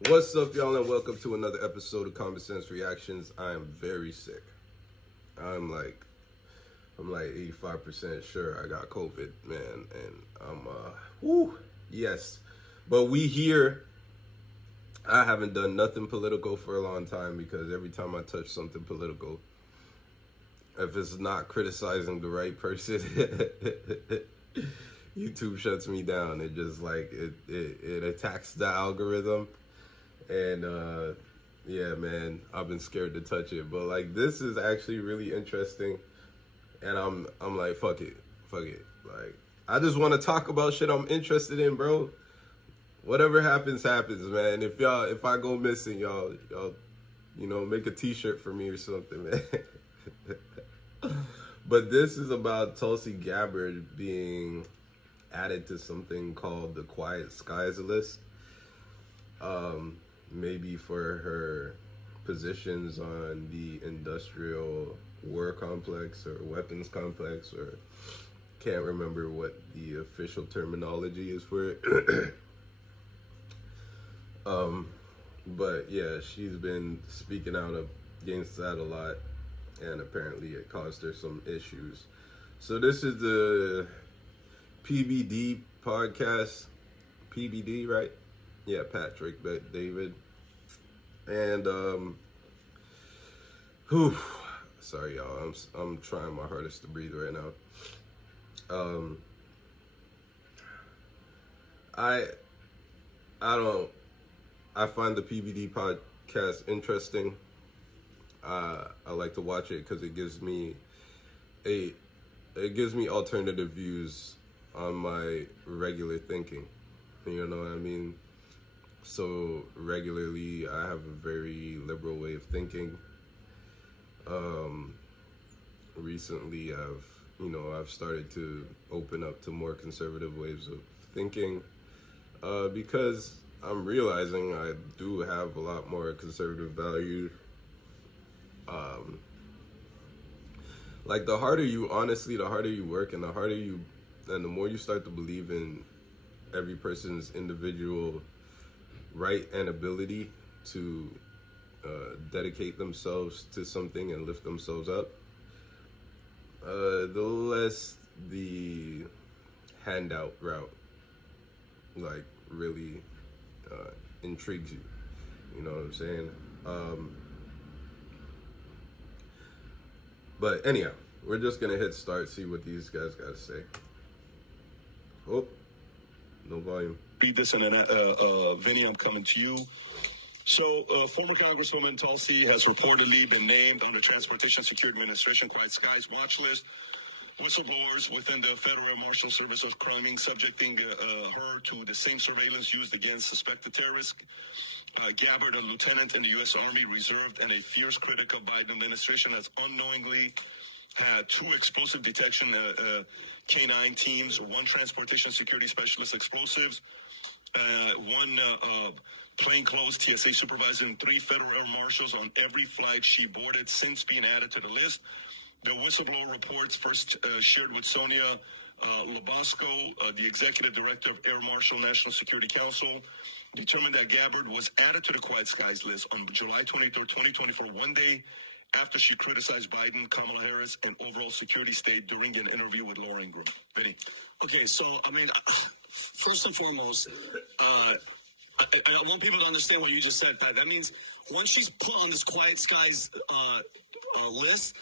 What's up, y'all, and welcome to another episode of Common Sense Reactions. I am very sick. I'm like 85% sure I got COVID, man, and yes. But we here. I haven't done nothing political for a long time because every time I touch something political, if it's not criticizing the right person, YouTube shuts me down. It just like it attacks the algorithm. And yeah, man, I've been scared to touch it, but like this is actually really interesting, and I'm like, fuck it. Like, I just want to talk about shit I'm interested in, bro. Whatever happens, man. If I go missing, y'all, make a T-shirt for me or something, man. But this is about Tulsi Gabbard being added to something called the Quiet Skies list. Maybe for her positions on the industrial war complex or weapons complex, or can't remember what the official terminology is for it. But yeah, she's been speaking out against that a lot, and apparently it caused her some issues. So this is the PBD podcast. PBD, right? Yeah, Patrick David. And sorry y'all, I'm trying my hardest to breathe right now. I find the PBD podcast interesting. I like to watch it because it gives me alternative views on my regular thinking. You know what I mean? So regularly, I have a very liberal way of thinking. Recently, I've started to open up to more conservative ways of thinking, because I'm realizing I do have a lot more conservative values. Like the harder you work, and the more you start to believe in every person's individual right and ability to dedicate themselves to something and lift themselves up, the less the handout route like really intrigues you. You know what I'm saying? But anyhow, we're just gonna hit start, see what these guys gotta say. Oh, no volume. Read this in Vinny, I'm coming to you. So, former Congresswoman Tulsi has reportedly been named on the Transportation Security Administration Quiet Skies watch list. Whistleblowers within the Federal Air Marshal Service are claiming subjecting her to the same surveillance used against suspected terrorists. Gabbard, a lieutenant in the U.S. Army Reserve and a fierce critic of Biden administration, has unknowingly had two explosive detection K9 teams, one transportation security specialist explosives, one plainclothes TSA supervisor, and three federal air marshals on every flight she boarded since being added to the list. The whistleblower reports first shared with Sonia Labasco, the executive director of Air Marshal National Security Council, determined that Gabbard was added to the Quiet Skies list on July 23rd, 2024, one day after she criticized Biden, Kamala Harris, and overall security state during an interview with Laura Ingraham. Vinny. Okay, so, I mean, first and foremost, I want people to understand what you just said. That means once she's put on this Quiet Skies list,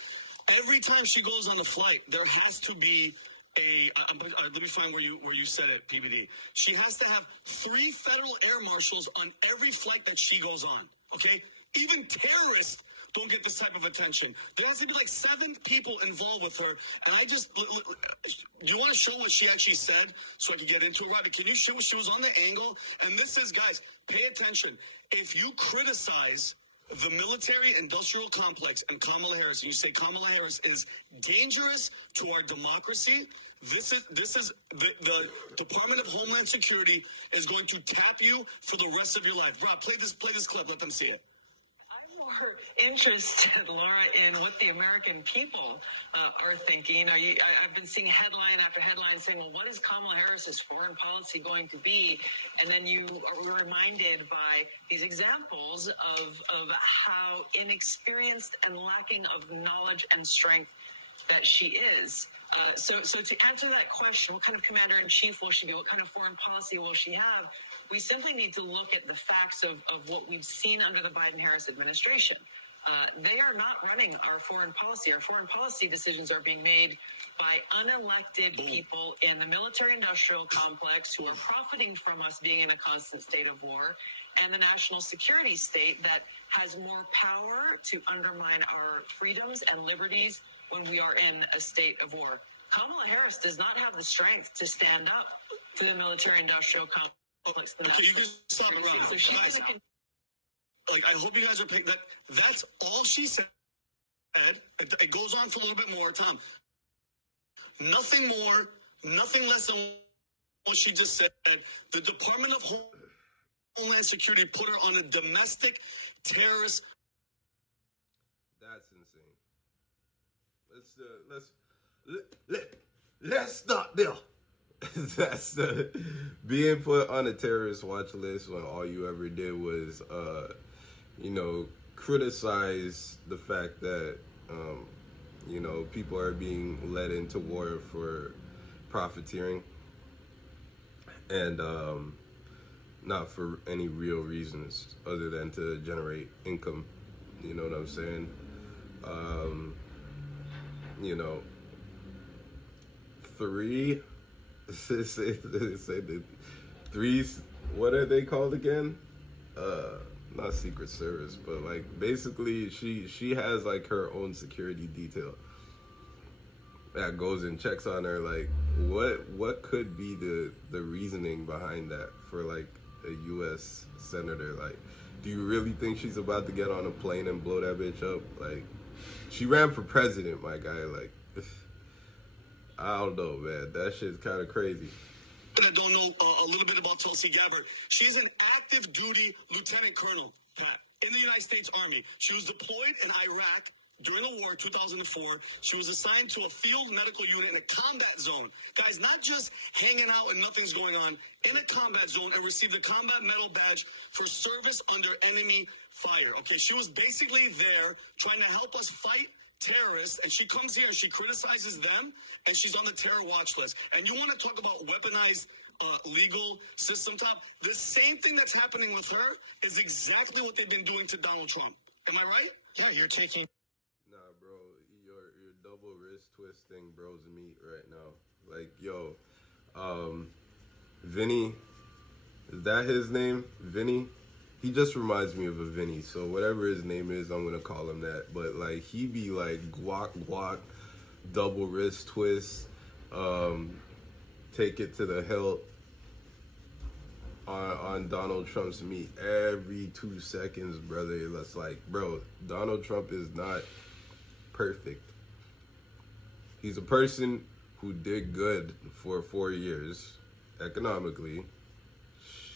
every time she goes on the flight, there has to be let me find where you said it, PBD. She has to have 3 federal air marshals on every flight that she goes on, okay? Even terrorists don't get this type of attention. There has to be like 7 people involved with her. And do you want to show what she actually said so I can get into it? Right, but can you show she was on the angle? And this is, guys, pay attention. If you criticize the military industrial complex and Kamala Harris, and you say Kamala Harris is dangerous to our democracy, this is the Department of Homeland Security is going to tap you for the rest of your life. Rob, play this clip. Let them see it. more interested, Laura, in what the American people are thinking. I've been seeing headline after headline saying, well, what is Kamala Harris's foreign policy going to be? And then you are reminded by these examples of how inexperienced and lacking of knowledge and strength that she is. So to answer that question, what kind of commander-in-chief will she be? What kind of foreign policy will she have? We simply need to look at the facts of what we've seen under the Biden-Harris administration. They are not running our foreign policy. Our foreign policy decisions are being made by unelected people in the military-industrial complex who are profiting from us being in a constant state of war, and the national security state that has more power to undermine our freedoms and liberties when we are in a state of war. Kamala Harris does not have the strength to stand up to the military-industrial complex. Okay, you can stop around. So she's Guys, gonna like, I hope you guys are paying that. That's all she said. It goes on for a little bit more, Tom. Nothing more, nothing less than what she just said. The Department of Homeland Security put her on a domestic terrorist. That's insane. Let's stop there. That's being put on a terrorist watch list when all you ever did was, criticize the fact that, people are being led into war for profiteering and not for any real reasons other than to generate income. You know what I'm saying? What are they called again? Not Secret Service, but like basically she has like her own security detail that goes and checks on her. Like what could be the reasoning behind that for like a US senator? Like, do you really think she's about to get on a plane and blow that bitch up? Like, she ran for president, my guy. Like, I don't know, man. That shit's kind of crazy. I don't know a little bit about Tulsi Gabbard. She's an active duty lieutenant colonel, Pat, in the United States Army. She was deployed in Iraq during the war, 2004. She was assigned to a field medical unit in a combat zone. Guys, not just hanging out and nothing's going on, in a combat zone, and received a combat medal badge for service under enemy fire. Okay, she was basically there trying to help us fight terrorists, and she comes here and she criticizes them, and she's on the terror watch list. And you want to talk about weaponized legal system, Top? The same thing that's happening with her is exactly what they've been doing to Donald Trump. Am I right? Yeah, you're taking... Nah, bro, your double wrist twisting bros meat right now. Like, yo, Vinny, is that his name? Vinny? He just reminds me of a Vinny, so whatever his name is, I'm gonna call him that. But like, he be like guac, double wrist twist, take it to the hilt on Donald Trump's meat every 2 seconds, brother. That's like, bro, Donald Trump is not perfect. He's a person who did good for 4 years economically,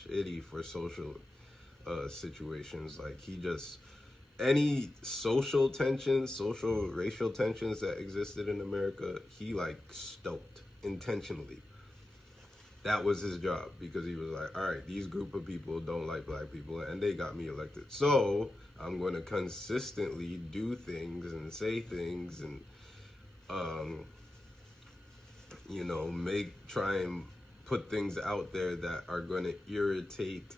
shitty for social situations. Like, he just, any social tensions, social racial tensions that existed in America, he like stoked intentionally. That was his job, because he was like, all right, these group of people don't like black people and they got me elected, so I'm going to consistently do things and say things and try and put things out there that are going to irritate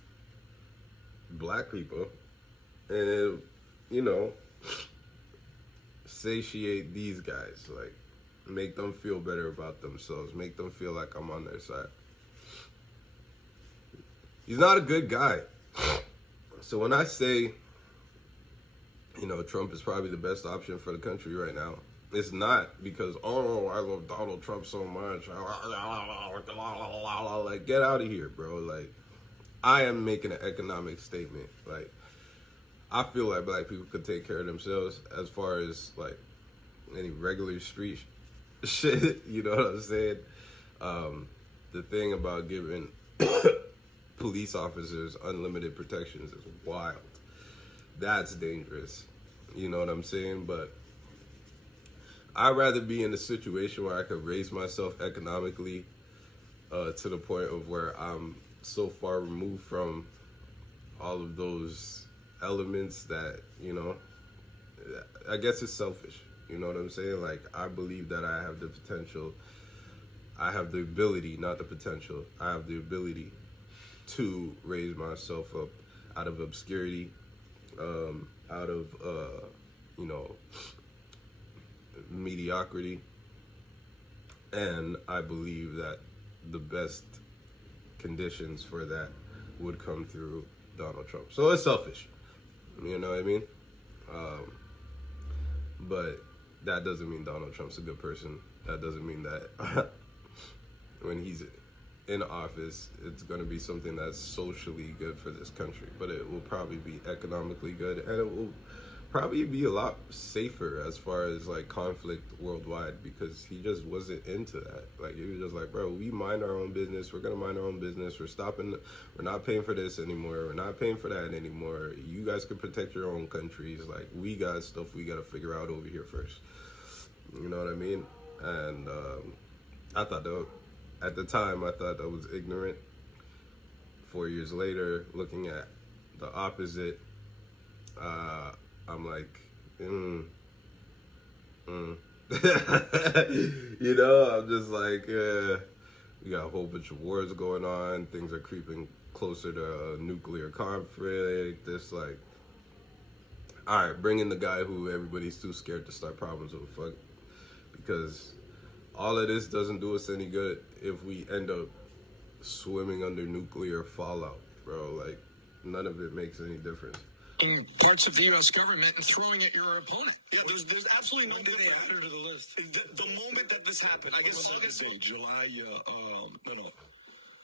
black people and, satiate these guys, like make them feel better about themselves, make them feel like I'm on their side. He's not a good guy. So when I say, Trump is probably the best option for the country right now, it's not because, oh, I love Donald Trump so much. Like, get out of here, bro. Like, I am making an economic statement. Like, I feel like black people could take care of themselves as far as, like, any regular street shit. You know what I'm saying? The thing about giving police officers unlimited protections is wild. that's dangerous. You know what I'm saying? But I'd rather be in a situation where I could raise myself economically to the point of where I'm so far removed from all of those elements that, you know, I guess it's selfish. You know what I'm saying? Like, I believe that I have the potential, I have the ability, not the potential, I have the ability to raise myself up out of obscurity, out of, you know, mediocrity. And I believe that the best conditions for that would come through Donald Trump. So it's selfish. You know what I mean? But that doesn't mean Donald Trump's a good person. That doesn't mean that when he's in office, it's going to be something that's socially good for this country. But it will probably be economically good, and it will probably be a lot safer as far as like conflict worldwide, because he just wasn't into that. Like, he was just like, bro, we mind our own business. We're going to mind our own business. We're not paying for this anymore. We're not paying for that anymore. You guys can protect your own countries. Like, we got stuff we got to figure out over here first. You know what I mean? And I thought that, at the time, I thought that was ignorant. 4 years later, looking at the opposite, I'm like, you know, I'm just like, we got a whole bunch of wars going on. Things are creeping closer to nuclear conflict. It's like, all right, bring in the guy who everybody's too scared to start problems with. Fuck. Because all of this doesn't do us any good if we end up swimming under nuclear fallout, bro. Like, none of it makes any difference. In parts of the U.S. government and throwing at your opponent. Yeah, there's absolutely no When did they difference. add her to the list? The moment that this happened, I guess August. July, no.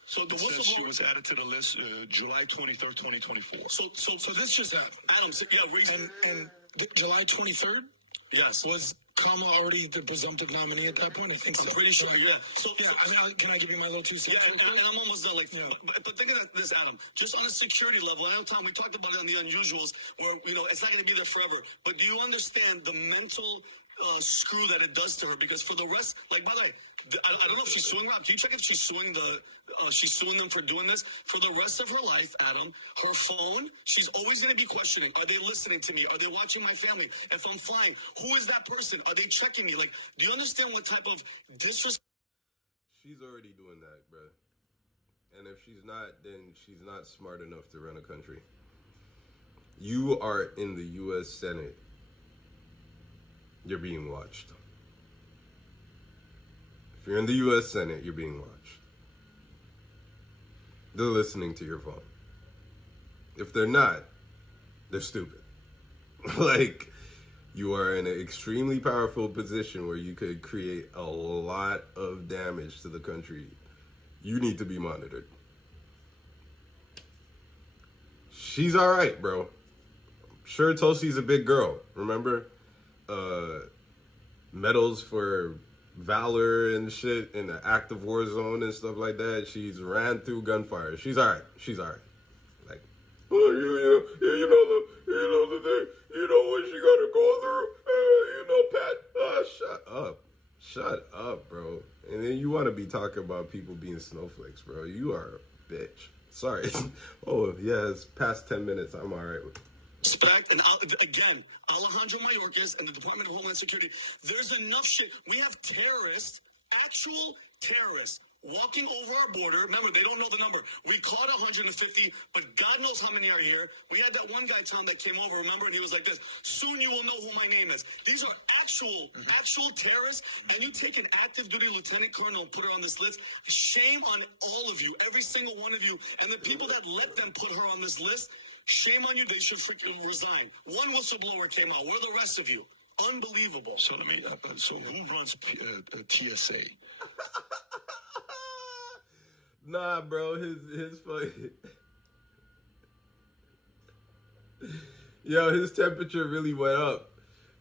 So the It says she whistleblower. was added to the list July 23rd, 2024. So this just happened. Adam, yeah, reason. And July 23rd Yes. was Kamala already the presumptive nominee at that point? I think so. I'm pretty sure, yeah. So, Yeah, can I give you my little 2 cents? yeah, and I'm almost done. Like, Yeah. but think of this, Adam. Just on a security level, I know, Tom, we talked about it on the unusuals, where, you know, it's not going to be there forever. But do you understand the mental screw that it does to her? Because for the rest, like, by the way, I don't know if she's suing Rob. Do you check if she's suing she's suing them for doing this? For the rest of her life, Adam, her phone, she's always going to be questioning, are they listening to me? Are they watching my family? If I'm flying, who is that person? Are they checking me? Like, do you understand what type of disrespect? She's already doing that, bro. And if she's not, then she's not smart enough to run a country. You are in the U.S. Senate. You're being watched. If you're in the U.S. Senate, you're being watched. They're listening to your phone. If they're not, they're stupid. Like, you are in an extremely powerful position where you could create a lot of damage to the country. You need to be monitored. She's all right, bro. Sure, Tulsi's a big girl. Remember? Medals for valor and shit in the active war zone and stuff like that. She's ran through gunfire. She's all right. She's all right. Like, oh, you know the thing. You know what she got to go through. Pat. Shut up, bro. And then you want to be talking about people being snowflakes, bro. You are a bitch. Sorry. Oh, yeah, it's past 10 minutes. I'm all right with it. Respect, and again, Alejandro Mayorkas and the Department of Homeland Security, there's enough shit. We have terrorists, actual terrorists, walking over our border. Remember, they don't know the number. We caught 150, but God knows how many are here. We had that one guy, Tom, that came over, remember, and he was like this, soon you will know who my name is. These are actual terrorists, and you take an active duty lieutenant colonel and put her on this list. Shame on all of you, every single one of you, and the people that let them put her on this list. Shame on you. They should freaking resign. One whistleblower came out. Where are the rest of you? Unbelievable. So let me. So who runs TSA? Nah, bro. His fucking. Yo, his temperature really went up.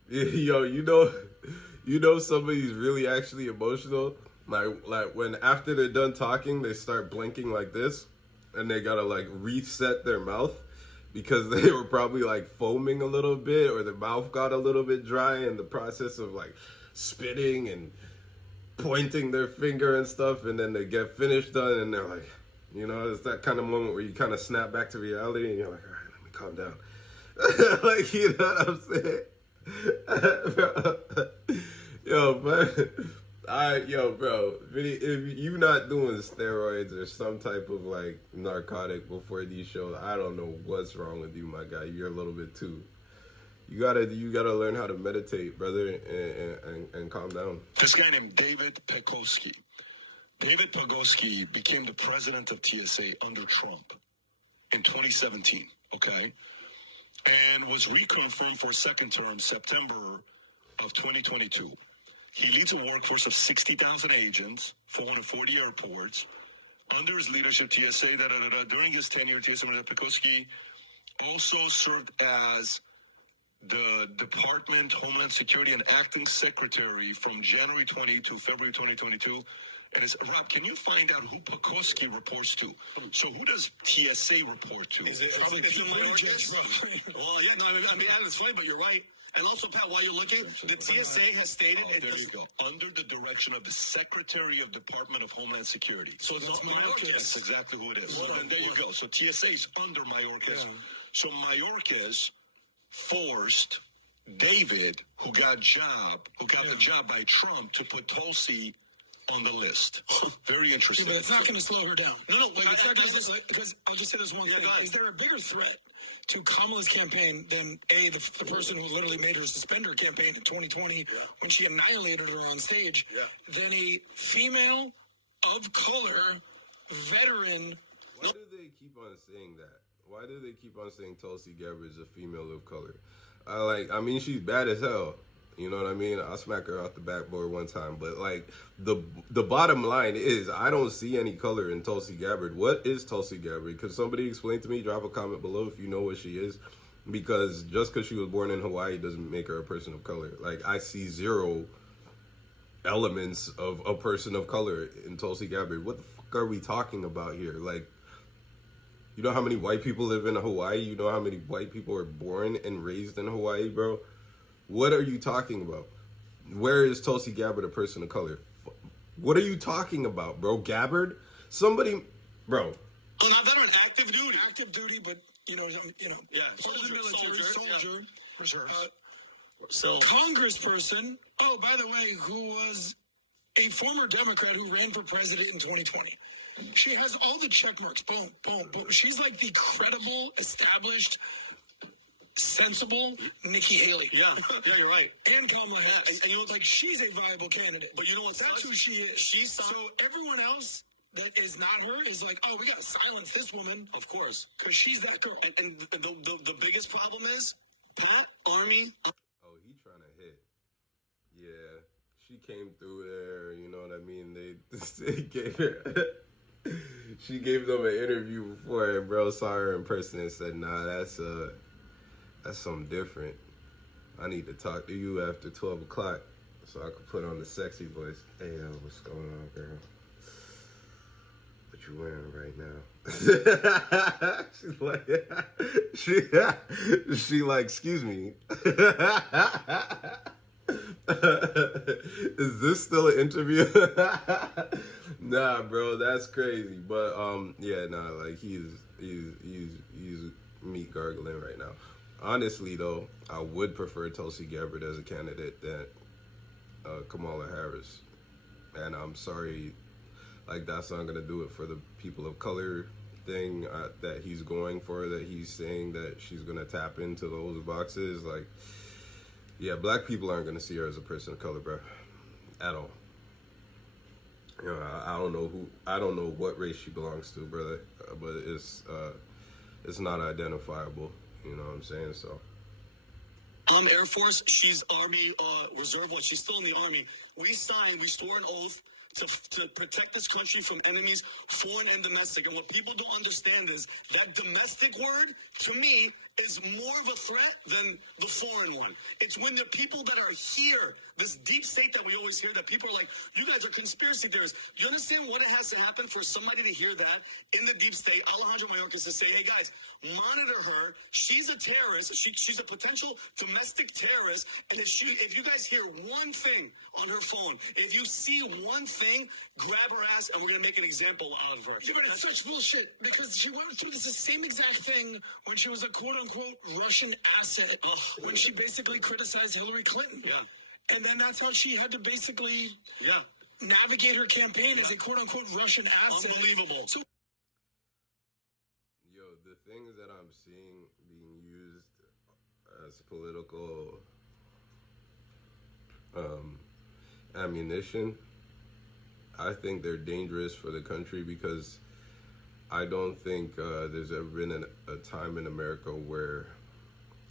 Yo, you know somebody's really actually emotional. Like when after they're done talking, they start blinking like this, and they gotta like reset their mouth. because they were probably like foaming a little bit, or their mouth got a little bit dry in the process of like spitting and pointing their finger and stuff, and then they get finished done, and they're like, you know, it's that kind of moment where you kind of snap back to reality, and you're like, all right, let me calm down. Like, you know what I'm saying? Yo, but bro, if you not doing steroids or some type of like narcotic before these shows, I don't know what's wrong with you, my guy. You're a little bit too. You gotta learn how to meditate, brother, and calm down. This guy named David Pekoski. David Pekoski became the president of TSA under Trump in 2017, okay? And was reconfirmed for a second term September of 2022. He leads a workforce of 60,000 agents, 440 airports. Under his leadership, TSA, during his tenure, TSA Pekoski also served as the Department Homeland Security and acting secretary from January 20 to February 2022. And Rob, can you find out who Pekoski reports to? So who does TSA report to? Is it Mayorkas? Well, yeah, no, I mean, it's funny, but you're right. And also, Pat, while you're looking, the TSA has stated... there you go. Under the direction of the Secretary of Department of Homeland Security. So it's not Mayorkas. That's exactly who it is. Well, there you go. So TSA is under Mayorkas. Yeah. So Mayorkas forced David, who got the job by Trump, to put Tulsi on the list. Very interesting. Yeah, but it's not going to slow her down. No, because I'll just say this one thing. Is there a bigger threat to Kamala's campaign than the person who literally made her suspend her campaign in 2020 when she annihilated her on stage than a female of color veteran? Why do they keep on saying that? Why do they keep on saying Tulsi Gabbard is a female of color? I mean, she's bad as hell. You know what I mean? I'll smack her off the backboard one time. But, like, the bottom line is I don't see any color in Tulsi Gabbard. What is Tulsi Gabbard? Could somebody explain to me? Drop a comment below if you know what she is. Because just because she was born in Hawaii doesn't make her a person of color. Like, I see zero elements of a person of color in Tulsi Gabbard. What the fuck are we talking about here? Like, you know how many white people live in Hawaii? You know how many white people are born and raised in Hawaii, bro? What are you talking about? Where is Tulsi Gabbard a person of color? What are you talking about, bro? Gabbard? Somebody, bro. Oh, not veteran, active duty. Active duty, but, yeah, soldier. So, congressperson, oh, by the way, who was a former Democrat who ran for president in 2020. She has all the check marks. Boom, boom, boom. She's like the credible, established, sensible Nikki Haley. Yeah, you're right. And Kamala Harris. And you look like she's a viable candidate. But you know what? That's who she is. So everyone else that is not her is like, oh, we got to silence this woman. Of course. Because she's that girl. And the biggest problem is, Pat, Army... Oh, he trying to hit. Yeah, she came through there, you know what I mean? They gave her... She gave them an interview before, and bro saw her in person and said, nah, that's something different. I need to talk to you after 12 o'clock so I could put on the sexy voice. Hey, what's going on, girl? What you wearing right now? She's like, excuse me. Is this still an interview? Nah, bro, that's crazy. But like he's meat gargling right now. Honestly, though, I would prefer Tulsi Gabbard as a candidate than Kamala Harris. And I'm sorry, like, that's not going to do it for the people of color thing that he's going for, that he's saying that she's going to tap into those boxes. Like, yeah, black people aren't going to see her as a person of color, bro, at all. You know, I don't know what race she belongs to, brother, but it's not identifiable. You know what I'm saying? So, I'm Air Force. She's Army Reserve. Well, she's still in the Army. We swore an oath to protect this country from enemies, foreign and domestic. And what people don't understand is that domestic word, to me, is more of a threat than the foreign one. It's when the people that are here, this deep state that we always hear, that people are like, you guys are conspiracy theorists. Do you understand what it has to happen for somebody to hear that in the deep state? Alejandro Mayorkas to say, hey guys, monitor her. She's a terrorist. She's a potential domestic terrorist. And if you guys hear one thing on her phone, if you see one thing, grab her ass and we're going to make an example of her. Yeah, but it's such bullshit because she went through the same exact thing when she was a quote-unquote Russian asset, when she basically criticized Hillary Clinton. Yeah. And then that's how she had to basically navigate her campaign as a quote-unquote Russian asset. Unbelievable. So Yo, the things that I'm seeing being used as political ammunition, I think they're dangerous for the country because I don't think there's ever been a time in America where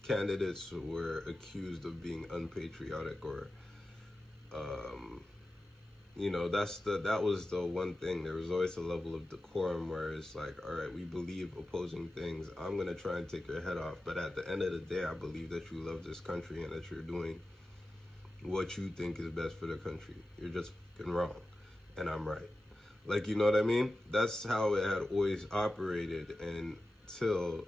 candidates were accused of being unpatriotic or, you know, that was the one thing. There was always a level of decorum where it's like, all right, we believe opposing things. I'm going to try and take your head off. But at the end of the day, I believe that you love this country and that you're doing what you think is best for the country. You're just fucking wrong. And I'm right. Like, you know what I mean? That's how it had always operated until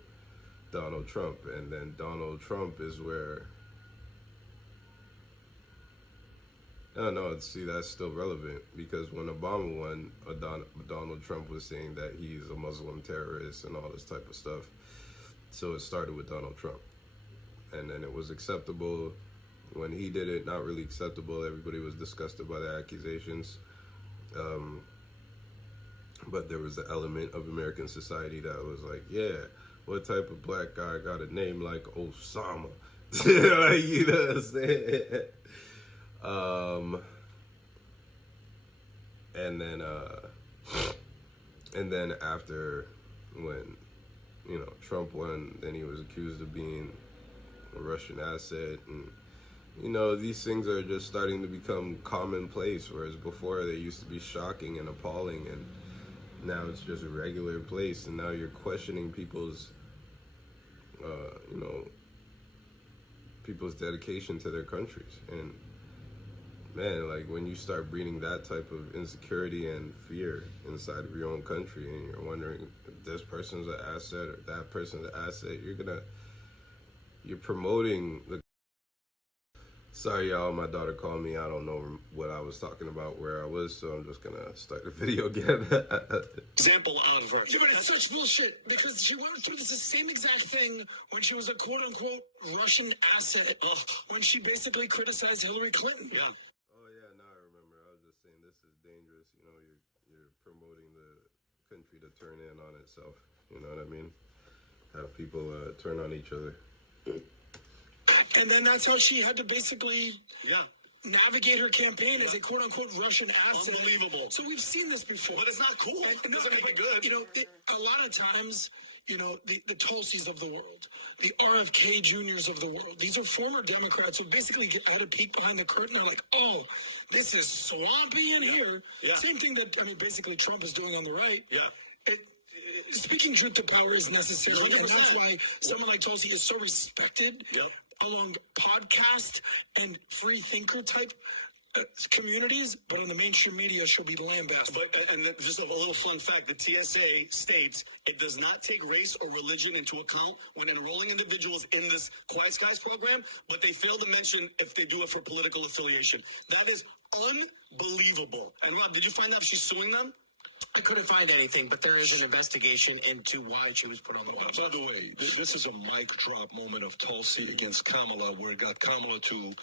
Donald Trump. And then Donald Trump is where, I don't know, see, that's still relevant because when Obama won, Donald Trump was saying that he's a Muslim terrorist and all this type of stuff. So it started with Donald Trump. And then it was acceptable when he did it, not really acceptable. Everybody was disgusted by the accusations. But there was the element of American society that was like, yeah, what type of black guy got a name like Osama? Like, you know what I'm saying? And then after when, you know, Trump won, then he was accused of being a Russian asset. And, you know, these things are just starting to become commonplace, whereas before they used to be shocking and appalling, and now it's just a regular place. And now you're questioning people's, you know, people's dedication to their countries. And man, like when you start breeding that type of insecurity and fear inside of your own country, and you're wondering if this person's an asset or that person's an asset, you're promoting the. Sorry, y'all, my daughter called me. I don't know what I was talking about, where I was, so I'm just gonna start the video again. Example out of her. yeah, but it's such bullshit because she went through the same exact thing when she was a quote-unquote Russian asset, when she basically criticized Hillary Clinton. Yeah. Oh yeah, now I remember. I was just saying this is dangerous. You know, you're promoting the country to turn in on itself. You know what I mean? Have people turn on each other. And then that's how she had to basically navigate her campaign as a quote-unquote Russian asset. Unbelievable. So we've seen this before. But it's not cool. It doesn't make it good. You know, a lot of times, you know, the Tulsis of the world, the RFK Juniors of the world, these are former Democrats who basically had a peek behind the curtain. They're like, oh, this is swampy in here. Yeah. Same thing that, I mean, basically Trump is doing on the right. Yeah. Speaking truth to power is necessary, 100%. and that's why someone like Tulsi is so respected along podcast and free thinker type communities, but on the mainstream media, she'll be lambasted. But and just a little fun fact: the TSA states it does not take race or religion into account when enrolling individuals in this Quiet Skies program, but they fail to mention if they do it for political affiliation. That is unbelievable. And Rob, did you find out if she's suing them? I couldn't find anything, but there is an investigation into why she was put on the website. By the way, this is a mic drop moment of Tulsi against Kamala, where it got Kamala to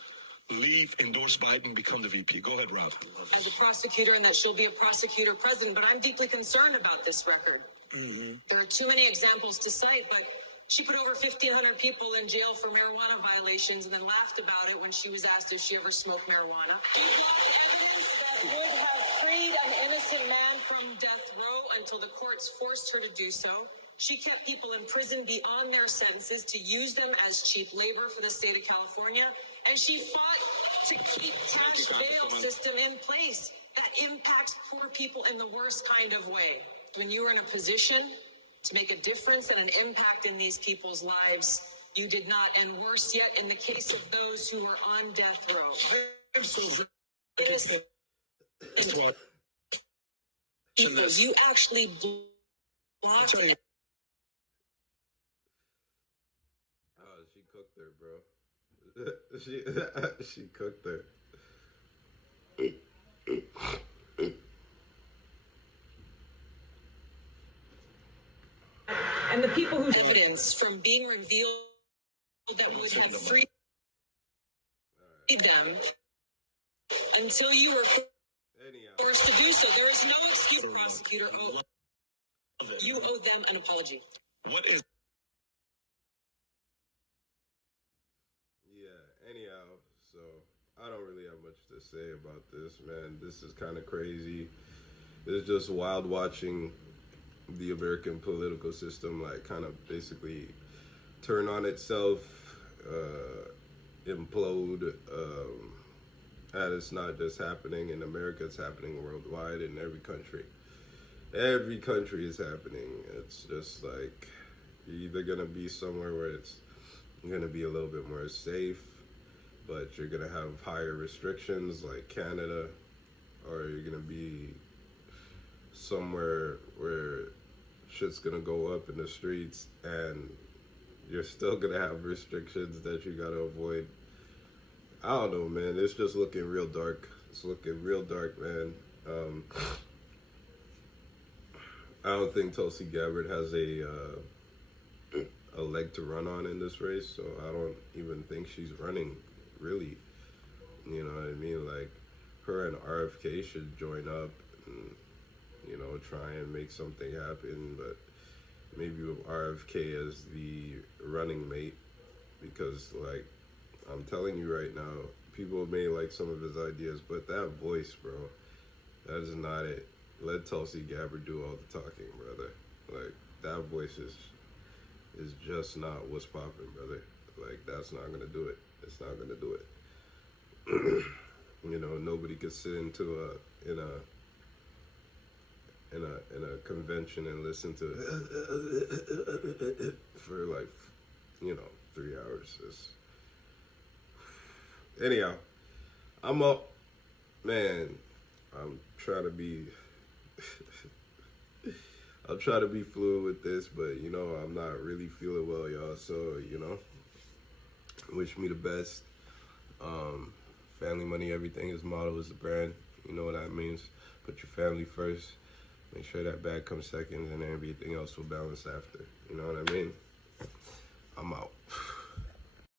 leave, endorse Biden, become the VP. Go ahead, Rob. As a prosecutor, and that she'll be a prosecutor president, but I'm deeply concerned about this record. There are too many examples to cite, but she put over 1,500 people in jail for marijuana violations and then laughed about it when she was asked if she ever smoked marijuana. She blocked evidence that would have freed an innocent man from death row until the courts forced her to do so. She kept people in prison beyond their sentences to use them as cheap labor for the state of California. And she fought to keep cash bail system in place that impacts poor people in the worst kind of way. When you are in a position to make a difference and an impact in these people's lives. You did not, and worse yet, in the case of those who are on death row. I'm so Innocent what? people, you actually blocked it. Oh, she cooked her, bro. she cooked her. And the people who evidence from being revealed that would have freed them until you were forced to do so. There is no excuse, prosecutor. You owe them an apology. What is Yeah, anyhow, so I don't really have much to say about this, man. This is kind of crazy. It's just wild watching the American political system like kind of basically turn on itself, implode, and it's not just happening in America, it's happening worldwide in every country. Every country is happening. It's just like you're either gonna be somewhere where it's gonna be a little bit more safe, but you're gonna have higher restrictions like Canada, or you're gonna be somewhere where shit's gonna go up in the streets and you're still gonna have restrictions that you gotta avoid. I don't know, man. It's just looking real dark. It's looking real dark, man. I don't think Tulsi Gabbard has a leg to run on in this race, so I don't even think she's running, really. You know what I mean? Like, her and RFK should join up and, you know, try and make something happen, but maybe with RFK as the running mate, because, like, I'm telling you right now, people may like some of his ideas, but that voice, bro, that is not it. Let Tulsi Gabbard do all the talking, brother. Like, that voice is just not what's popping, brother. Like, that's not gonna do it. It's not gonna do it. You know, nobody could sit in a convention and listen to it for like, you know, 3 hours. Anyhow, I'm up, man. I'm trying to be I'll try to be fluid with this, but you know, I'm not really feeling well, y'all. So, you know, wish me the best. Family, money, everything. His motto is the brand. You know what that means. Put your family first. Make sure that bag comes second, and everything else will balance after. You know what I mean? I'm out.